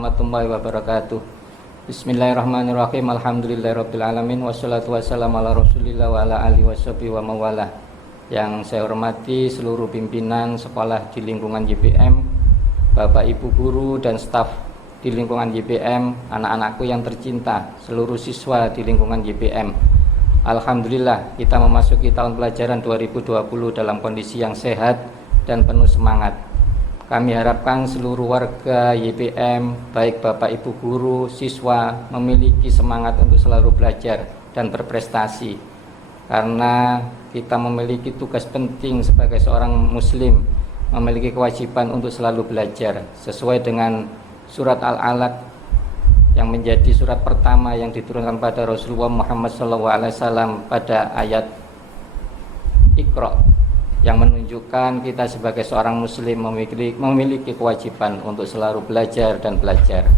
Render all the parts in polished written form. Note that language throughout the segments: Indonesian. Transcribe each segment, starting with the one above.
warahmatullahi wabarakatuh. Bismillahirrahmanirrahim. Alhamdulillahirabbil alamin wassalatu wassalamu ala Rasulillah wa ala alihi washabihi wa mawalah. Yang saya hormati seluruh pimpinan sekolah di lingkungan YPM, Bapak Ibu guru dan staf di lingkungan YPM, anak-anakku yang tercinta, seluruh siswa di lingkungan YPM. Alhamdulillah kita memasuki tahun pelajaran 2020 dalam kondisi yang sehat dan penuh semangat. Kami harapkan seluruh warga YPM, baik Bapak Ibu guru, siswa, memiliki semangat untuk selalu belajar dan berprestasi. Karena kita memiliki tugas penting sebagai seorang muslim, memiliki kewajiban untuk selalu belajar sesuai dengan surat Al-Alaq yang menjadi surat pertama yang diturunkan pada Rasulullah Muhammad SAW pada ayat Iqra, yang menunjukkan kita sebagai seorang muslim memiliki kewajiban untuk selalu belajar dan belajar.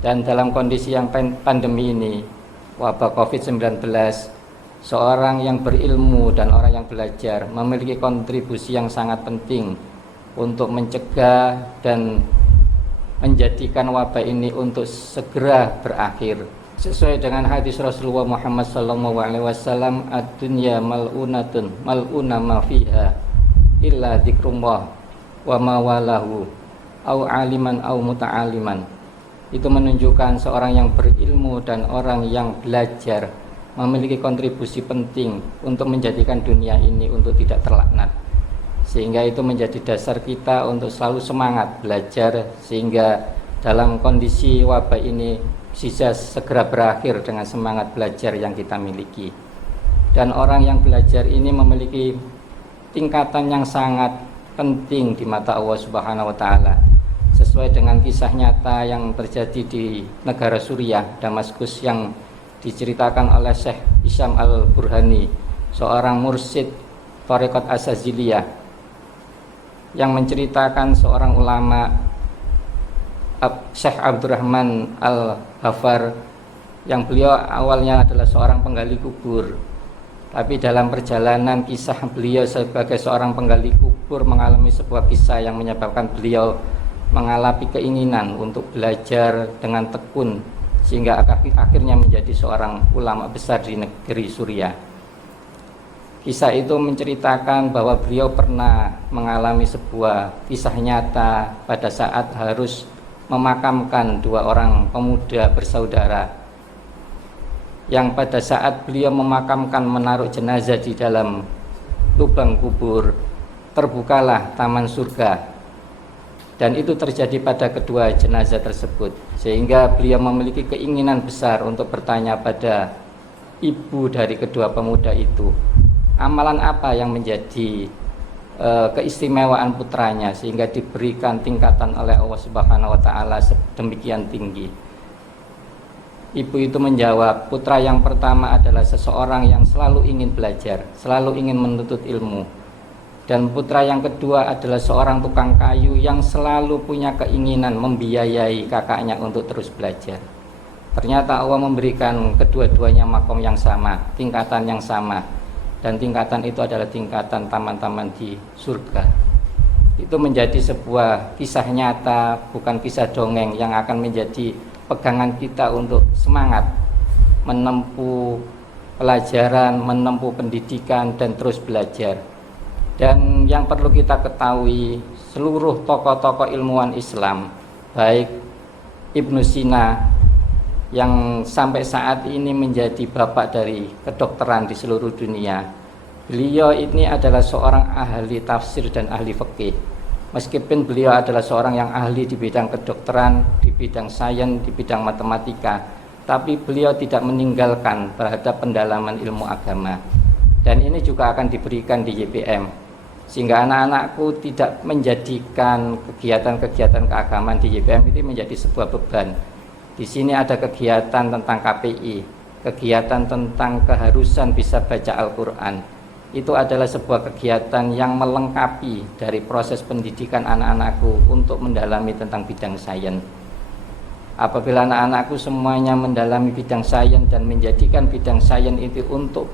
Dan dalam kondisi yang pandemi ini, wabah COVID-19, seorang yang berilmu dan orang yang belajar memiliki kontribusi yang sangat penting untuk mencegah dan menjadikan wabah ini untuk segera berakhir. Sesuai dengan hadis Rasulullah Muhammad SAW, ad-dunya mal'unatun mal'una ma fiha illa dzikrullah wa ma walahu au aliman au muta'aliman. Itu menunjukkan seorang yang berilmu dan orang yang belajar memiliki kontribusi penting untuk menjadikan dunia ini untuk tidak terlaknat. Sehingga itu menjadi dasar kita untuk selalu semangat belajar, sehingga dalam kondisi wabah ini bisa segera berakhir dengan semangat belajar yang kita miliki. Dan orang yang belajar ini memiliki tingkatan yang sangat penting di mata Allah Subhanahu wa taala. Sesuai dengan kisah nyata yang terjadi di negara Suriah, Damaskus, yang diceritakan oleh Syekh Isyam Al-Burhani, seorang mursyid Thariqat Asaziliyah, yang menceritakan seorang ulama, Syekh Abdurrahman Al-Hafar, yang beliau awalnya adalah seorang penggali kubur, tapi dalam perjalanan kisah beliau sebagai seorang penggali kubur mengalami sebuah kisah yang menyebabkan beliau mengalami keinginan untuk belajar dengan tekun, sehingga akhirnya menjadi seorang ulama besar di negeri Suriah. Kisah itu menceritakan bahwa beliau pernah mengalami sebuah kisah nyata pada saat harus memakamkan dua orang pemuda bersaudara, yang pada saat beliau memakamkan, menaruh jenazah di dalam lubang kubur, terbukalah taman surga. Dan itu terjadi pada kedua jenazah tersebut, sehingga beliau memiliki keinginan besar untuk bertanya pada ibu dari kedua pemuda itu, amalan apa yang menjadi keistimewaan putranya sehingga diberikan tingkatan oleh Allah Subhanahu wa taala sedemikian tinggi. Ibu itu menjawab, putra yang pertama adalah seseorang yang selalu ingin belajar, selalu ingin menuntut ilmu. Dan putra yang kedua adalah seorang tukang kayu yang selalu punya keinginan membiayai kakaknya untuk terus belajar. Ternyata Allah memberikan kedua-duanya makom yang sama, tingkatan yang sama. Dan tingkatan itu adalah tingkatan taman-taman di surga. Itu menjadi sebuah kisah nyata, bukan kisah dongeng, yang akan menjadi pegangan kita untuk semangat menempuh pelajaran, menempuh pendidikan, dan terus belajar. Dan yang perlu kita ketahui, seluruh tokoh-tokoh ilmuwan Islam, baik Ibnu Sina yang sampai saat ini menjadi bapak dari kedokteran di seluruh dunia. Beliau ini adalah seorang ahli tafsir dan ahli fikih. Meskipun beliau adalah seorang yang ahli di bidang kedokteran, di bidang sains, di bidang matematika, tapi beliau tidak meninggalkan terhadap pendalaman ilmu agama. Dan ini juga akan diberikan di YPM, sehingga anak-anakku tidak menjadikan kegiatan-kegiatan keagamaan di YPM itu menjadi sebuah beban. Di sini ada kegiatan tentang KPI, kegiatan tentang keharusan bisa baca Al-Quran. Itu adalah sebuah kegiatan yang melengkapi dari proses pendidikan anak-anakku untuk mendalami tentang bidang sains. Apabila anak-anakku semuanya mendalami bidang sains dan menjadikan bidang sains itu untuk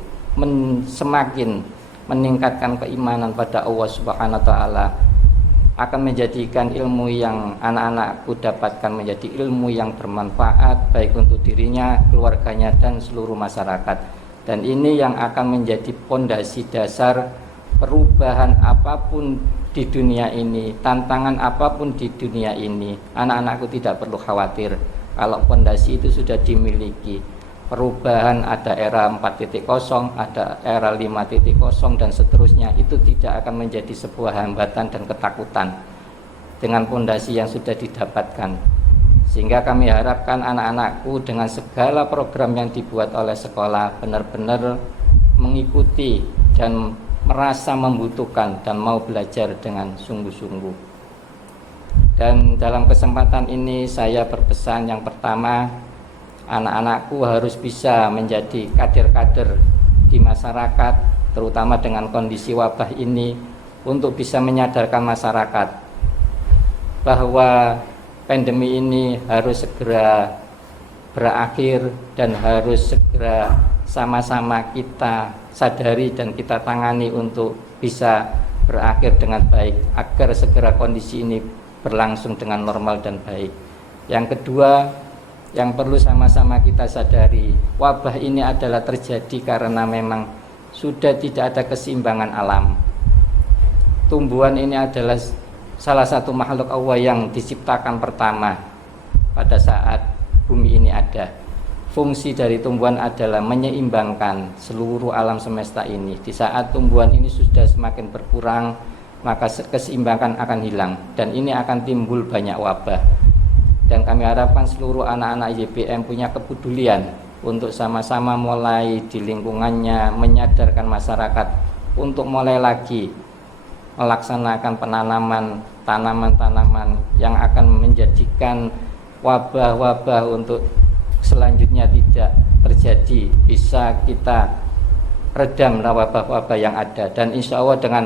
semakin meningkatkan keimanan pada Allah Subhanahu wa taala, akan menjadikan ilmu yang anak-anakku dapatkan menjadi ilmu yang bermanfaat baik untuk dirinya, keluarganya, dan seluruh masyarakat. Dan ini yang akan menjadi pondasi dasar perubahan apapun di dunia ini, tantangan apapun di dunia ini. Anak-anakku tidak perlu khawatir kalau pondasi itu sudah dimiliki. Perubahan ada era 4.0, ada era 5.0 dan seterusnya, itu tidak akan menjadi sebuah hambatan dan ketakutan dengan pondasi yang sudah didapatkan. Sehingga kami harapkan anak-anakku dengan segala program yang dibuat oleh sekolah benar-benar mengikuti dan merasa membutuhkan dan mau belajar dengan sungguh-sungguh. Dan dalam kesempatan ini saya berpesan, yang pertama, anak-anakku harus bisa menjadi kader-kader di masyarakat, terutama dengan kondisi wabah ini, untuk bisa menyadarkan masyarakat bahwa pandemi ini harus segera berakhir dan harus segera sama-sama kita sadari dan kita tangani untuk bisa berakhir dengan baik, agar segera kondisi ini berlangsung dengan normal dan baik. Yang kedua, yang perlu sama-sama kita sadari, wabah ini adalah terjadi karena memang sudah tidak ada keseimbangan alam. Tumbuhan ini adalah salah satu makhluk Allah yang diciptakan pertama pada saat bumi ini ada. Fungsi dari tumbuhan adalah menyeimbangkan seluruh alam semesta ini. Di saat tumbuhan ini sudah semakin berkurang, maka keseimbangan akan hilang dan ini akan timbul banyak wabah. Dan kami harapkan seluruh anak-anak YPM punya kepedulian untuk sama-sama mulai di lingkungannya menyadarkan masyarakat untuk mulai lagi melaksanakan penanaman tanaman-tanaman yang akan menjadikan wabah-wabah untuk selanjutnya tidak terjadi, bisa kita redam wabah-wabah yang ada. Dan insya Allah dengan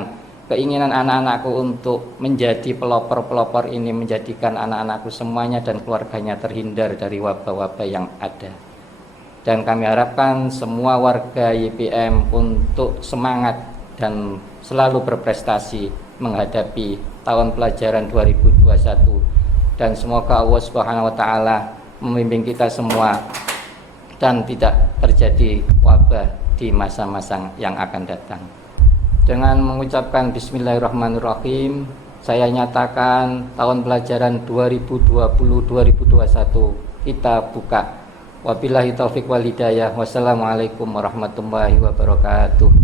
keinginan anak-anakku untuk menjadi pelopor-pelopor ini, menjadikan anak-anakku semuanya dan keluarganya terhindar dari wabah-wabah yang ada. Dan kami harapkan semua warga YPM untuk semangat dan selalu berprestasi menghadapi tahun pelajaran 2021. Dan semoga Allah Subhanahu wa taala membimbing kita semua dan tidak terjadi wabah di masa-masa yang akan datang. Dengan mengucapkan bismillahirrahmanirrahim, saya nyatakan tahun pelajaran 2020-2021 kita buka. Wabillahi taufiq wal hidayah. Wassalamualaikum warahmatullahi wabarakatuh.